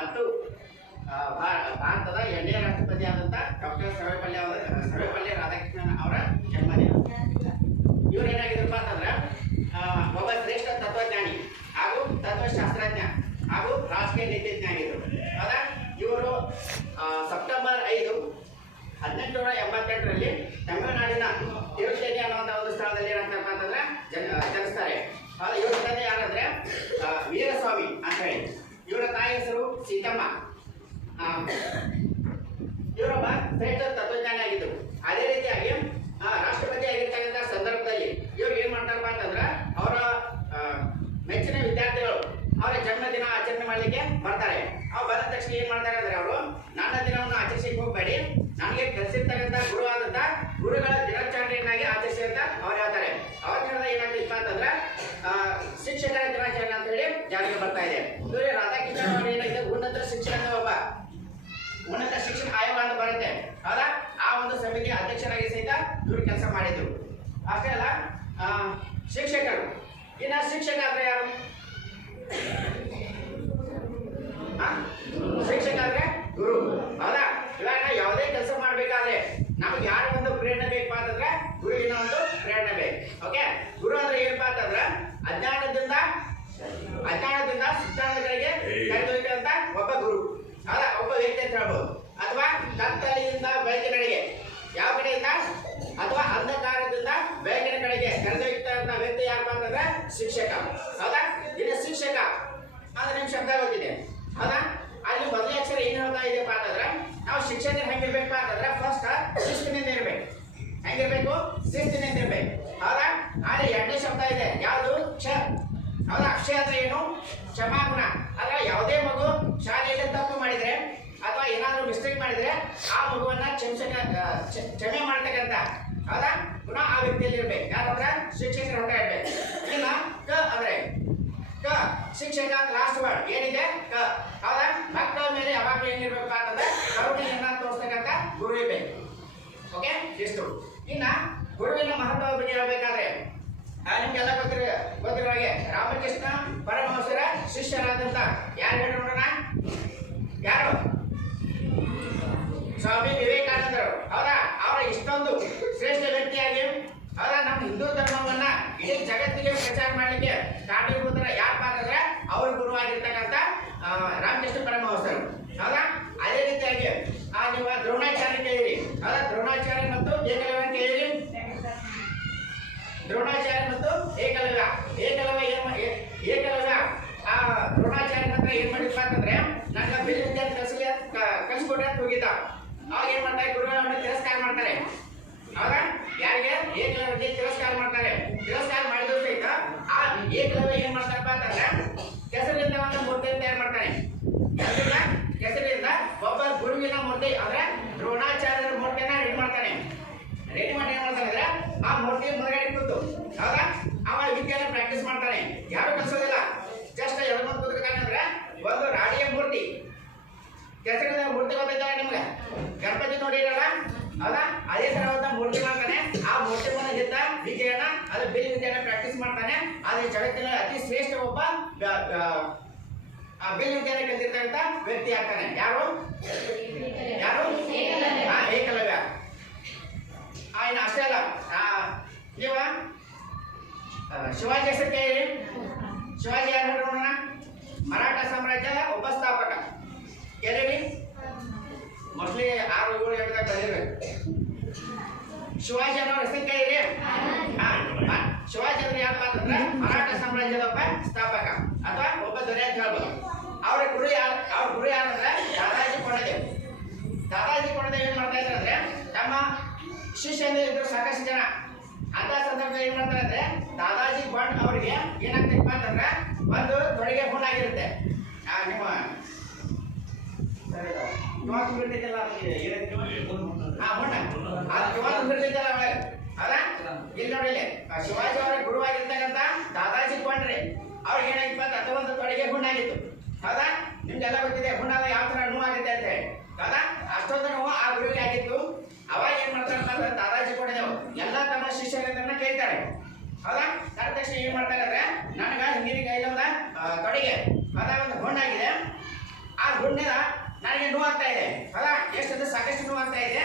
ಮತ್ತು ಭಾರತದ 2ನೇ ರಾಷ್ಟ್ರಪತಿ ಆದಂಥ ಡಾಕ್ಟರ್ ಸರ್ವಪಲ್ಲಿ ರಾಧಾಕೃಷ್ಣನ್ ಅವರ ಜನ್ಮದಿನ. ಇವ್ರು ಏನಾಗಿದ್ರಪ್ಪ ಅಂತಂದ್ರೆ ಒಬ್ಬ ಶ್ರೇಷ್ಠ ತತ್ವಜ್ಞಾನಿ ಹಾಗೂ ತತ್ವಶಾಸ್ತ್ರಜ್ಞ ಹಾಗೂ ರಾಜಕೀಯ ನೀತಿಜ್ಞ ಆಗಿದ್ರು. ಹೌದಾ? ಇವರು ಸೆಪ್ಟೆಂಬರ್ 5, 1888ರಲ್ಲಿ ತಮಿಳುನಾಡಿನ ತಿರುಚೇರಿ ಅನ್ನುವಂಥ ಒಂದು ಸ್ಥಳದಲ್ಲಿ ಏನಾಗ್ತಪ್ಪ ಅಂತಂದ್ರೆ ಜನಿಸ್ತಾರೆ. ಇವರ ತಂದೆ ಯಾರಂದ್ರೆ ವೀರಸ್ವಾಮಿ ಅಂತ ಹೇಳಿ. ಇವರ ತಾಯಿ ಹೆಸರು ಸೀತಮ್ಮ. ಇವರೊಬ್ಬ ಶ್ರೇಷ್ಠ ತತ್ವಜ್ಞಾನಿ ಆಗಿದ್ದರು. ಅದೇ ರೀತಿಯಾಗಿ ರಾಷ್ಟ್ರಪತಿ ಆಗಿರ್ತಕ್ಕಂಥ ಸಂದರ್ಭದಲ್ಲಿ ಇವ್ರು ಏನ್ ಮಾಡ್ತಾರಪ್ಪ ಅಂತಂದ್ರೆ ಅವರ ಮೆಚ್ಚಿನ ವಿದ್ಯಾರ್ಥಿಗಳು ಅವರ ಜನ್ಮದಿನ ಆಚರಣೆ ಮಾಡ್ಲಿಕ್ಕೆ ಬರ್ತಾರೆ. ಅವ್ರು ಬಂದ ತಕ್ಷಣ ಏನ್ ಮಾಡ್ತಾರೆ ಅಂದ್ರೆ ಅವರು ನನ್ನ ದಿನವನ್ನು ಆಚರಿಸಲಿಕ್ಕೆ ಹೋಗಬೇಡಿ, ನನಗೆ ಕಲಿಸಿರ್ತಕ್ಕಂಥ ಗುರು ಆದಂತ ಗುರುಗಳ ದಿನಾಚರಣೆಯನ್ನಾಗಿ ಆಚರಿಸಿ ಅಂತ ಅವ್ರು ಹೇಳ್ತಾರೆ. ಅವತ್ತಿನ ಏನಾಗ್ತಿತ್ತು ಅಂತಂದ್ರೆ ಶಿಕ್ಷಕರ ದಿನಾಚರಣೆ ಅಂತ ಹೇಳಿ ಜಾರಿಗೆ ಬರ್ತಾ ಇದೆ. ಇವರು ರಾಧಾಕೃಷ್ಣನ್ ಅವರು ಏನಾಗಿದೆ ಉನ್ನತ ಶಿಕ್ಷಣ ಆಯೋಗ ಅಂತ ಬರುತ್ತೆ. ಹೌದಾ? ಆ ಒಂದು ಸಮಿತಿಯ ಅಧ್ಯಕ್ಷರಾಗಿ ಸಹಿತ ಇವರು ಕೆಲಸ ಮಾಡಿದ್ರು. ಅಷ್ಟೇ ಅಲ್ಲ, ಶಿಕ್ಷಕರು. ಇನ್ನ ಶಿಕ್ಷಕ ಅಂದ್ರೆ ಯಾರು? ಶಿಕ್ಷಕ ಅಂದ್ರೆ ಗುರು. ಹೌದಾ? ಇವಾಗ ಯಾವುದೇ ಕೆಲಸ ಮಾಡ್ಬೇಕಾದ್ರೆ ನಮಗೆ ಯಾರ ಒಂದು ಪ್ರೇರಣೆ ಬೇಕಪ್ಪ ಅಂತಂದ್ರೆ ಗುರುವಿನ ಒಂದು ಪ್ರೇರಣೆ ಬೇಕು. ಓಕೆ? ಗುರು ಅಂದ್ರೆ ಏನಪ್ಪಾ ಅಂತಂದ್ರೆ ಅಜ್ಞಾನದಿಂದ ಶಿಕ್ಷಣದ ಕಡೆಗೆ ಕರೆದೊಯ್ಯುವಂತ ಒಬ್ಬ ಗುರು. ಹೌದಾ? ಒಬ್ಬ ವ್ಯಕ್ತಿ ಅಂತ ಹೇಳ್ಬೋದು. ಅಥವಾ ಕತ್ತಲೆಯಿಂದ ಬೆಳಕಿನೆಡೆಗೆ, ಯಾವ ಕಡೆಯಿಂದ? ಅಥವಾ ಅಂಧಕಾರದಿಂದ ಬೆಳಕಿನ ಕಡೆಗೆ ಕರೆದೊಯ್ಯುವಂತ ವ್ಯಕ್ತಿ ಯಾರಪ್ಪ ಅಂತಂದ್ರೆ ಶಿಕ್ಷಕ. ಹೌದಾ? ಇನ್ನು ಶಿಕ್ಷಕ ಅಂದ್ರೆ ನಿಮ್ ಶಬ್ದ ಗೊತ್ತಿದೆ. ಹೌದಾ? ಅಲ್ಲಿ ಮೊದಲನೇ ಅಕ್ಷರ ಏನ್ ಹೇಳ್ತಾ ಇದೆಯಪ್ಪ ಅಂತಂದ್ರೆ ನಾವು ಶಿಕ್ಷಕರು ಹೆಂಗಿರ್ಬೇಕಪ್ಪ ಅಂತಂದ್ರೆ ಫಸ್ಟ್ ಶಿಸ್ತಿನಿಂದ ಇರ್ಬೇಕು. ಹೆಂಗಿರ್ಬೇಕು? ಶಿಸ್ತಿನಿಂದ ಇರ್ಬೇಕು. ಹೌದಾ? ಅಲ್ಲಿ 2ನೇ ಶಬ್ದ ಇದೆ. ಯಾವುದು? ಕ್ಷ. ಹೌದಾ? ಅಕ್ಷಯ ಅಂದ್ರೆ ಏನು? ಕ್ಷಮಾಗುಣ. ಆದ್ರೆ ಯಾವುದೇ ಮಗು ಶಾಲೆಯಲ್ಲಿ ತಪ್ಪು ಮಾಡಿದ್ರೆ ಅಥವಾ ಏನಾದ್ರೂ ಮಿಸ್ಟೇಕ್ ಮಾಡಿದ್ರೆ ಆ ಮಗುವನ್ನ ಕ್ಷಮೆ ಮಾಡ್ತಕ್ಕಂಥ, ಹೌದಾ, ಪುನಃ ಆ ವ್ಯಕ್ತಿಯಲ್ಲಿ ಇರ್ಬೇಕು. ಯಾರಂದ್ರೆ ಶಿಕ್ಷಕರ ಹೊಟ್ಟೆ ಇರ್ಬೇಕು. ಇಲ್ಲ ಕ ಅಂದ್ರೆ ಶಿಕ್ಷಕ ಲಾಸ್ಟ್ ವರ್ಡ್ ಏನಿದೆ? ಕ. ಹೌದಾ? ಮಕ್ಕಳ ಮೇಲೆ ಯಾವಾಗಲೂ ಏನಿರ್ಬೇಕು ಅಂತಂದ್ರೆ ಕರುಣೆಯನ್ನ ತೋರಿಸ್ತಕ್ಕಂಥ ಗುರು ಇರ್ಬೇಕು. ಓಕೆ? ಇಷ್ಟು. ಇನ್ನ ಗುರುವಿನ ಮಹತ್ವದ ಬಗ್ಗೆ ಹೇಳ್ಬೇಕಾದ್ರೆ ನಿಮ್ಗೆಲ್ಲ ಗೊತ್ತಿರೋ ಹಾಗೆ ರಾಮಕೃಷ್ಣ ಪರಮಹಂಸರ ಶಿಷ್ಯರಾದಂತ ಯಾರು ಹೇಳಿ ನೋಡೋಣ? ಯಾರು? ಸ್ವಾಮಿ ವಿವೇಕಾನಂದರು. ಹೌದಾ? ಅವರ ಇಷ್ಟೊಂದು ಶ್ರೇಷ್ಠ ವ್ಯಕ್ತಿಯಾಗಿ, ಹೌದಾ, ನಮ್ಮ ಹಿಂದೂ ಧರ್ಮವನ್ನ ಇಡೀ ಜಗತ್ತಿಗೆ ಪ್ರಚಾರ ಮಾಡಲಿಕ್ಕೆ ಕಾರಣೀಭೂತರ ಯಾರಪ್ಪ ಅಂತಂದ್ರೆ ಅವ್ರ ಗುರುವಾಗಿರ್ತಕ್ಕಂಥ ರಾಮಕೃಷ್ಣ ಪರಮಹಂಸರು. ಹೌದಾ? ಅದೇ ರೀತಿಯಾಗಿ ನೀವು ದ್ರೋಣಾಚಾರ್ಯ ಕೇಳಿರಿ. ಹೌದಾ? ದ್ರೋಣಾಚಾರ್ಯ ಮತ್ತು ಏಕಲವ್ಯ ಕೇಳಿರಿ. ದ್ರೋಣಾಚಾರ್ಯ ಮತ್ತು ಏಕಲವ್ಯ ಆ ದ್ರೋಣಾಚಾರ್ಯ ಹತ್ರ ಏನ್ ಮಾಡಿಪ್ಪ ಅಂತಂದ್ರೆ ನನ್ನ ಬಿಲ್ ವಿದ್ಯೆ ಕಲಿಸ್ಕೊಟ್ರೆ ಅಂತ ಹೋಗಿದ್ದ. ಅವಾಗ ಏನ್ ಮಾಡ್ತಾರೆ? ಗುರುಗಳನ್ನ ತಿರಸ್ಕಾರ ಮಾಡ್ತಾರೆ. ಹೌದಾ? ಯಾರಿಗೆ? ಏಕಲವ್ಯಗೆ ತಿರಸ್ಕಾರ ಮಾಡ್ತಾರೆ. ತಿರಸ್ಕಾರ ಮಾಡಿದ್ರು ಸಹಿತ ಆ ಏಕಲವ್ಯ ಏನ್ ಮಾಡ್ತಾರಪ್ಪ ಅಂತಂದ್ರೆ ಕೆಸರಿಂದ ಒಂದು ಮೂರ್ತಿ ತಯಾರು ಮಾಡ್ತಾನೆ. ಕೆಸರಿಂದ ಒಬ್ಬ ಗುರುವಿನ ಮೂರ್ತಿ ಅಂದ್ರೆ ದ್ರೋಣಾಚಾರ್ಯರ ಮೂರ್ತಿಯನ್ನ ರೆಡಿ ಮಾಡ್ತಾನೆ. ರೆಡಿ ಮಾಡಿ ಏನ್ ಮಾಡ್ತಾನೆ ಅಂದ್ರೆ ಆ ಮೂರ್ತಿ ಮುಂದಗಡೆ ಕೂತು, ಹೌದಾ, ಅವ ವಿದ್ಯೆಯನ್ನ ಪ್ರಾಕ್ಟೀಸ್ ಮಾಡ್ತಾನೆ. ಯಾರು ಕಲಿಸೋದಿಲ್ಲ. ಜಸ್ಟ್ ಎಡಮಂತ ಕೂತ್ಕೊತಾನೆ ಅಂದ್ರೆ ಒಂದು ರಾಡಿಯ ಮೂರ್ತಿ, ಕೆಸರಿನ ಮೂರ್ತಿ ಗೊತ್ತಿದ್ದಾರೆ ನಿಮ್ಗೆ? ಗಣಪತಿ ನೋಡಿರಲ್ಲ? ಹೌದಾ? ಅದೇ ತರ ಒಂದು ಮೂರ್ತಿ ಮಾಡ್ತಾನೆ. ಆ ಮೂರ್ತಿ ಮುಂದೆ ಗೆದ್ದ ವಿದ್ಯೆಯನ್ನ ಅದು ಬಿಲ್ ವಿದ್ಯೆಯನ್ನ ಪ್ರಾಕ್ಟೀಸ್ ಮಾಡ್ತಾನೆ. ಅದೇ ಜಗತ್ತಿನ ಅತಿ ಶ್ರೇಷ್ಠ ಒಬ್ಬ ಬಿಲ್ ವಿದ್ಯೆಯನ್ನ ಕಲಿತಿರ್ತಕ್ಕಂಥ ವ್ಯಕ್ತಿ ಆಗ್ತಾನೆ. ಯಾರು? ಏಕಲವ್ಯ. ಇನ್ನು ಅಷ್ಟೇ ಅಲ್ಲ, ಇವ ಶಿವಾಜಿ ಹೆಸರು ಕೇಳಿ. ಶಿವಾಜಿ ಯಾರು ನೋಡೋಣ? ಮರಾಠ ಸಾಮ್ರಾಜ್ಯದ ಒಬ್ಬ ಸ್ಥಾಪಕ. ಕೇಳಿರಿ? ಮೋಸ್ಟ್ಲಿ 6, 7 ಬಂದಿರ್ಬೇಕು. ಶಿವಾಜಿ ಅನ್ನೋರ ಹೆಸರು ಕೇಳಿರಿ? ಶಿವಾಜಿ ಅಂದ್ರೆ ಯಾರಪ್ಪ ಅಂತಂದ್ರೆ ಮರಾಠ ಸಾಮ್ರಾಜ್ಯದ ಒಬ್ಬ ಸ್ಥಾಪಕ ಅಥವಾ ಒಬ್ಬ ದೊರೆ ಅಂತ ಹೇಳ್ಬೋದು. ಅವ್ರ ಗುರು ಯಾರಂದ್ರೆ ದಾದಾಜಿ ಕೋಂಡದೇವ್. ದಾದಾಜಿ ಕೋಂಡದೇವ್ ಏನ್ ಮಾಡ್ತಾ ಇದ್ರು ಅಂದ್ರೆ ತಮ್ಮ ಶಿಷ್ಯಂದಿರು ಇದ್ರು ಸಾಕಷ್ಟು ಜನ. ಅಂತ ಸಂದರ್ಭದಲ್ಲಿ ಏನ್ ಮಾಡ್ತಾರೆ ಅಂದ್ರೆ ದಾದಾಜಿ ಬಂಡ್ ಅವರಿಗೆ ಏನಾಗ್ತಪ್ಪ ಅಂತಂದ್ರೆ ಒಂದು ತೊಡೆಗೆ ಹುಣ್ಣಾಗಿರುತ್ತೆ. ನಿಮ್ಮ ತುಂಬಿರ್ತೈತಲ್ಲ ಇಲ್ಲಿ ನೋಡಿ, ಶಿವಾಜಿ ಅವರ ಗುರುವಾಗಿರ್ತಕ್ಕಂಥ ದಾದಾಜಿ ಕೊಂಡ್ರೆ ಅವ್ರಿಗೆ ಏನಾಗಿತ್ತು ಅಂತ ಒಂದು ತೊಡೆಗೆ ಹುಣ್ಣಾಗಿತ್ತು. ಹೌದಾ? ನಿಮ್ಗೆಲ್ಲ ಗೊತ್ತಿದೆ ಹುಣ್ಣಾದ ಯಾವ ತರ ನೋವಾಗುತ್ತೆ ಅಂತ ಹೇಳಿ. ಹೌದಾ? ಅಷ್ಟೊಂದು ನೋವು ಆ ಗುರುವಿಗೆ ಆಗಿತ್ತು. ಅವಾಗ ಏನ್ ಮಾಡ್ತಾರಪ್ಪ ಅಂದ್ರೆ ದಾದಾಜಿ ಕೊಂಡಿದ್ದೆವು ಎಲ್ಲ ತಮ್ಮ ಶಿಷ್ಯರನ್ನ ಕೇಳ್ತಾರೆ. ಹೌದಾ? ಕರೆದ ತಕ್ಷಣ ಏನ್ ಮಾಡ್ತಾರೆ ಅಂದ್ರೆ ನನಗ ಹಿಂದಿನ ಕೈಲೊಂದ ತೊಡೆಗೆ ಅದ ಒಂದು ಹುಣ್ಣಾಗಿದೆ. ಆ ಹುಣ್ಣಿನ ನನಗೆ ನೋವಾಗ್ತಾ ಇದೆ ಹೌದಾ, ಎಷ್ಟಂದ್ರೆ ಸಾಕಷ್ಟು ನೋವಾಗ್ತಾ ಇದೆ.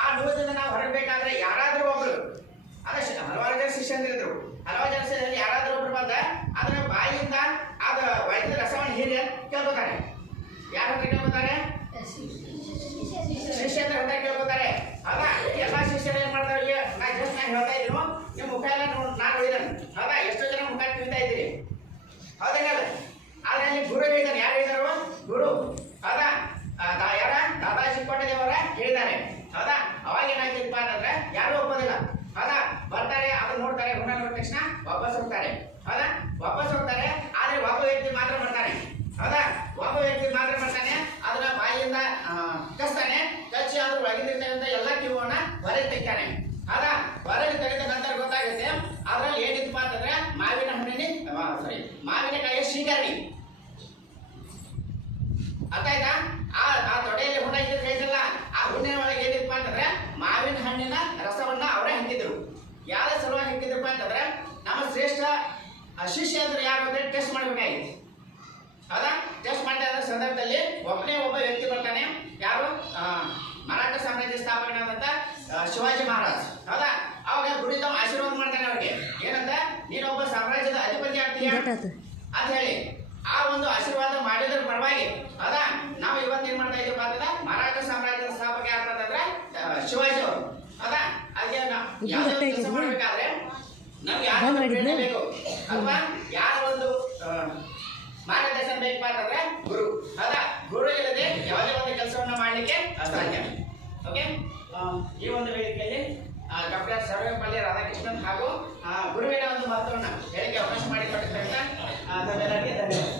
ಆ ನೋವಿನಿಂದ ನಾವು ಹೊರಬೇಕಾದ್ರೆ ಯಾರಾದರೂ ಒಬ್ರು, ಅದ ಹಲವಾರು ಜನ ಶಿಷ್ಯಂದಿರಿದ್ರು, ಹಲವಾರು ಜನ ಶಿಷ್ಯರಲ್ಲಿ ಯಾರಾದರೂ ಒಬ್ರು ಬಂದ ಅದನ್ನ ಬಾಯಿಯಿಂದ ಅದ ವೈದ್ಯದ ರಸವನ್ನು ಹೀರಿ ಕೇಳ್ಕೊತಾರೆ. ಯಾರ ಹತ್ರ ಕೇಳ್ಕೊತಾರೆ? ಶಿಷ್ಯಂದ್ರ ಹತ್ರ ಕೇಳ್ಕೊತಾರೆ. ಹೌದಾ, ಎಲ್ಲಾ ಶಿಷ್ಯರು ಏನ್ ಮಾಡ್ತಾರೆ? ನಾ ಹೇಳ್ತಾ ಇದ್ದೀನು, ನಿಮ್ಮ ಮುಖ ಎಲ್ಲ ನಾನು ಹೇಳಿದನು. ಹೌದಾ, ಎಷ್ಟೋ ಜನ ಮುಖ ತಿಂತಾ ಇದ್ದೀರಿ, ಹೌದಲ್ಲ? ಆದ್ರೆ ಅಲ್ಲಿ ಗುರು ಹೇಳಿದಾನೆ. ಯಾರು ಹೇಳಿದಾರು? ಗುರು. ಹೌದಾ, ಯಾರ ದಾದಾಜಿ ಕೋಟದೇವರ ಹೇಳಿದ್ದಾರೆ. ಹೌದಾ, ಅವಾಗ ಏನಾಗ್ತಿದಪ್ಪ ಅಂತಂದ್ರೆ ಯಾರು ಒಪ್ಪೋದಿಲ್ಲ. ಹೌದಾ, ಬರ್ತಾರೆ, ಅದನ್ನ ನೋಡ್ತಾರೆ, ಹುಣ್ಣ ನೋಡಿದ ತಕ್ಷಣ ವಾಪಸ್ ಹೋಗ್ತಾರೆ. ಹೌದಾ, ವಾಪಸ್ ಹೋಗ್ತಾರೆ. ಆದ್ರೆ ಒಬ್ಬ ವ್ಯಕ್ತಿ ಮಾತ್ರ ಬರ್ತಾನೆ. ಹೌದಾ, ಒಬ್ಬ ವ್ಯಕ್ತಿ ಮಾತ್ರ ಬರ್ತಾನೆ. ಅದನ್ನ ಬಾಯಿಯಿಂದ ಕಚ್ತಾನೆ. ಕಚ್ಚಿ ಅದ್ರ ಒಳಗಿರ್ತಕ್ಕಂಥ ಎಲ್ಲ ಕಿವನ್ನ ಹೊರಗೆ ತೆಗಿತಾನೆ. ಹೌದಾ, ಹೊರಗೆ ತೆಗೆದ ನಂತರ ಗೊತ್ತಾಗುತ್ತೆ ಅದ್ರಲ್ಲಿ ಏನಿತ್ತಪ್ಪ ಅಂತಂದ್ರೆ ಮಾವಿನ ಮಾವಿನಕಾಯಿಯ ಶೀಕರಣಿ. ಅರ್ಥ ಆಯ್ತಾ? ಆ ತೊಡೆಯಲ್ಲಿ ಹುಣ್ಣ ಇದ್ದಿದ್ದು ಹೇಳ್ತಿಲ್ಲ, ಆ ಹುಣ್ಣಿನ ಒಳಗೆ ಏನಿತ್ತಪ್ಪ ಅಂತಂದ್ರೆ ಮಾವಿನ ಹಣ್ಣಿನ ರಸವನ್ನ ಅವರೇ ಹಾಕಿದ್ರು. ಯಾರ ಸಲುವಾಗಿ ಹಾಕಿದ್ರಪ್ಪ ಅಂತಂದ್ರೆ ನಮ್ಮ ಶ್ರೇಷ್ಠ ಶಿಷ್ಯ ಅಂದ್ರೆ ಯಾರು ಅಂದ್ರೆ ಟೆಸ್ಟ್ ಮಾಡ್ಬೇಕಾಗಿತ್ತು. ಹೌದಾ, ಟೆಸ್ಟ್ ಮಾಡ್ತಾ ಇದ್ದ ಸಂದರ್ಭದಲ್ಲಿ ಒಬ್ಬ ವ್ಯಕ್ತಿ ಬರ್ತಾನೆ. ಯಾರು? ಮರಾಠ ಸಾಮ್ರಾಜ್ಯ ಸ್ಥಾಪಕನಾದಂತ ಶಿವಾಜಿ ಮಹಾರಾಜ್. ಹೌದಾ, ಅವಾಗ ಗುರು ತಮ್ಮ ಆಶೀರ್ವಾದ ಮಾಡ್ತಾನೆ ಅವ್ರಿಗೆ. ಏನಂತ? ನೀನೊಬ್ಬ ಸಾಮ್ರಾಜ್ಯದ ಅಧಿಪತಿ ಆಗ್ತೀಯ ಅಂತ ಹೇಳಿ ಆ ಒಂದು ಆಶೀರ್ವಾದ ಮಾಡಿದ್ರ ಪರವಾಗಿ. ಹೌದಾ, ನಾವು ಇವತ್ತು ಏನ್ ಮಾಡ್ತಾ ಇದ್ದೀವಿ ಅಂತಂದ್ರೆ ಮರಾಠ ಸಾಮ್ರಾಜ್ಯದ ಸ್ಥಾಪಕ ಯಾರಂತಂದ್ರೆ ಶಿವಾಜಿ ಅವರು. ಹೌದಾ, ಅದಕ್ಕೆ ಯಾವ ಕೆಲಸ ಮಾಡ್ಬೇಕಾದ್ರೆ ನಮ್ಗೆ ಯಾರು ಬೇಕು ಅಥವಾ ಯಾರ ಒಂದು ಮಾರ್ಗದರ್ಶನ ಬೇಕಪ್ಪ ಅಂತಂದ್ರೆ ಗುರು. ಹೌದಾ, ಗುರು ಇಲ್ಲದೆ ಯಾವುದೇ ಒಂದು ಕೆಲಸವನ್ನ ಮಾಡ್ಲಿಕ್ಕೆ ಅಸಾಧ್ಯ. ಓಕೆ, ಈ ಒಂದು ವೇದಿಕೆಯಲ್ಲಿ ಡಾಕ್ಟರ್ ಸರ್ವೇಪಲ್ಲಿ ರಾಧಾಕೃಷ್ಣನ್ ಹಾಗೂ ಗುರುವಿನ ಒಂದು ಮಹತ್ವವನ್ನು ಹೇಳಿಕೆ ಅವಕಾಶ ಮಾಡಿಕೊಟ್ಟಿರ್ತಕ್ಕಂಥ ತಮ್ಮೆಲ್ಲರಿಗೆ ಧನ್ಯವಾದ.